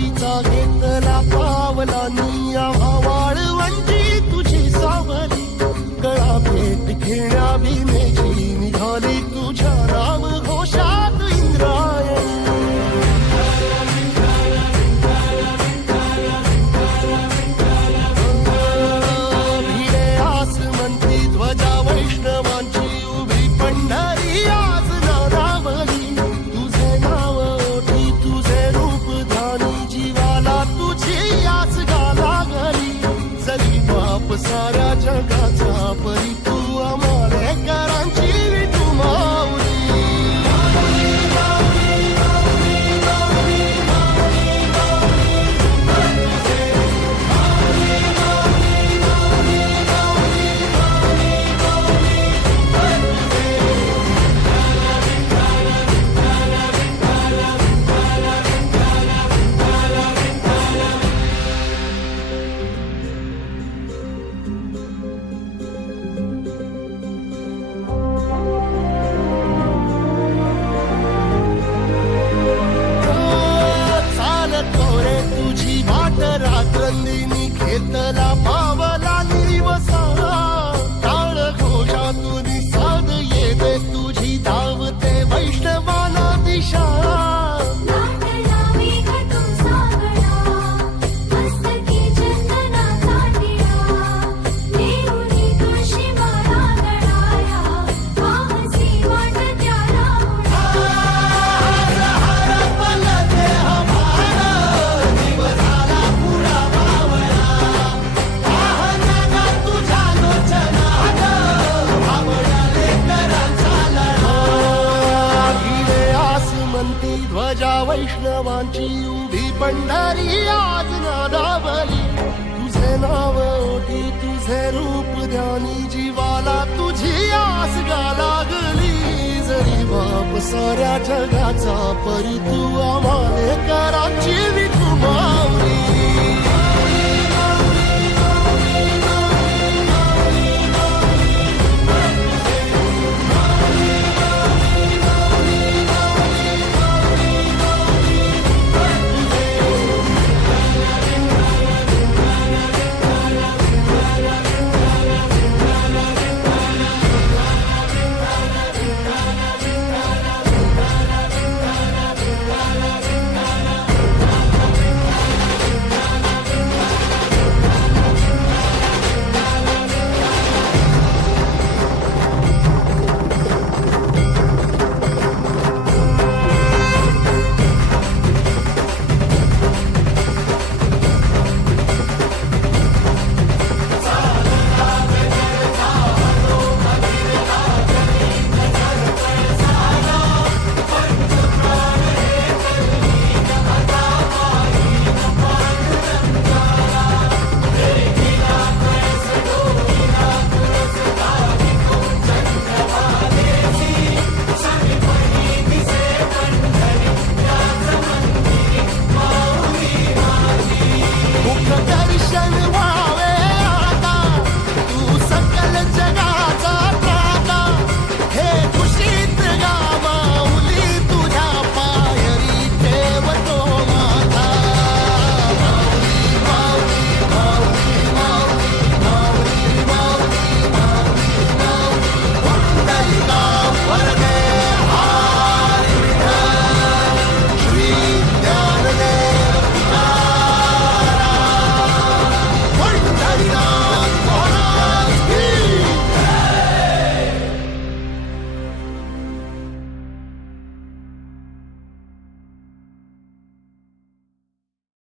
वारीचा घेतला पावलांनी आम्हा वाळवंटी तुझी सावली गळा भेट घेण्या भीमेची निघाली तुझ्या नाम घोषात इंद्रायणी भिडे आसमंती ध्वजा वैष्णवांची उभी पंढरी आज नादावली तुझे नाव ओठी तुझे रूप ध्यानी जीवाला तुझी आस लागली जरी बाप साऱ्या जगाचा परी तू आमालेकरांची विठू माऊली रात्रंदिनी घेतला पावला निवसा टाळ घोषातून साध येते तुझी धावते वैष्णवाला दिशा ध्वजा वैष्णवांची उभी पंढरी आज नादावली तुझे नाव ओठी तुझे रूप ध्यानी जीवाला तुझी आस लागली जरी बाप साऱ्या जगाचा परी तू आम्हालेकरांची